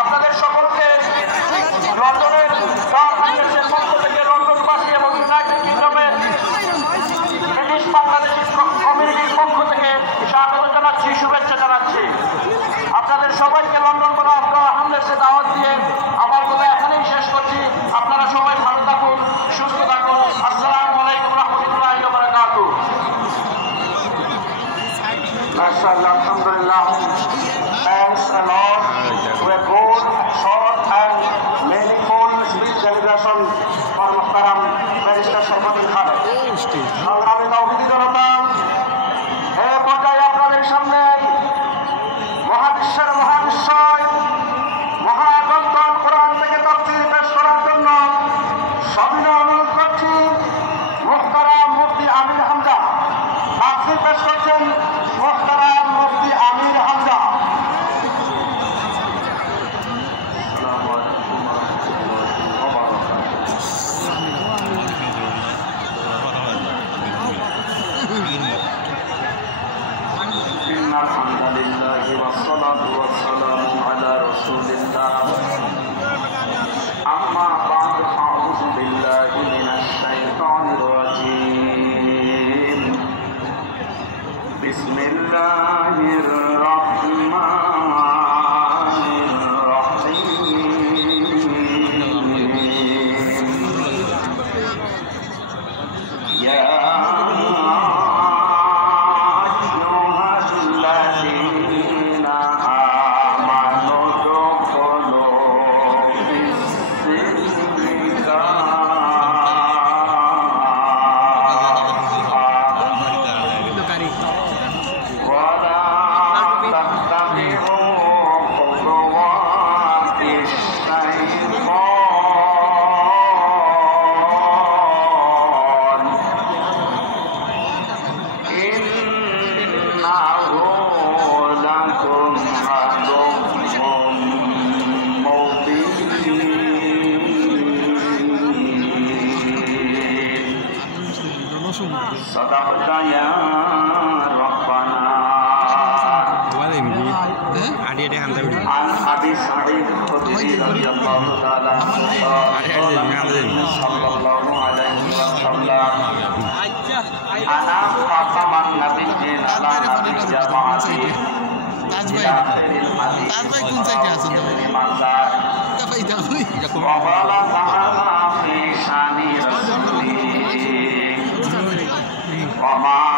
আপনাদের সকলকে লন্ডনের পক্ষ থেকে লন্ডনবাসী এবং ইউনাইটেড কিংডমের ব্রিটিশ বাংলাদেশি কমিউনিটির পক্ষ থেকে স্বাগত জানাচ্ছি, শুভেচ্ছা জানাচ্ছি। আপনাদের সবাইকে লন্ডন বলা আহমদের দাওয়াত দিয়ে আমার কথা এখানেই শেষ করছি। আপনারা সবাই ভালো থাকুন, সুস্থ থাকুন। আসসালামু আলাইকুম রহমতুল্লাহি ওয়া বারাকাতুহু। মাশাআল্লাহ, আলহামদুলিল্লাহ। Thanks a lot to a good, short and meaningful speech celebration for Muhtaram Barrister Saifuddin Khaled. সংগ্রামী তৌহিদি জনতা, এই পর্যায়ে আপনাদের সামনে মহাবিশ্বের মহাবিশ্বয় মহাগ্রন্থ কোরআন থেকে তাফসীর পেশ করার জন্য সবিনয় অনুরোধ করছি মুহতারাম মুফতি আমির হামজা। তাফসীর পেশ করছেন মুহতারাম মুফতি আমির Hamza. Sadaqta ya Rabbana. An Abi Sa'id Khudri radhiyallahu ta'ala sallallahu alaihi wasallam. Ana khataman nabiyyin ala nabiy jama'ati. তাজভাই কোন সাইডে আছেন তো ওয়া qala ta'ala fi shani rasuli wa ma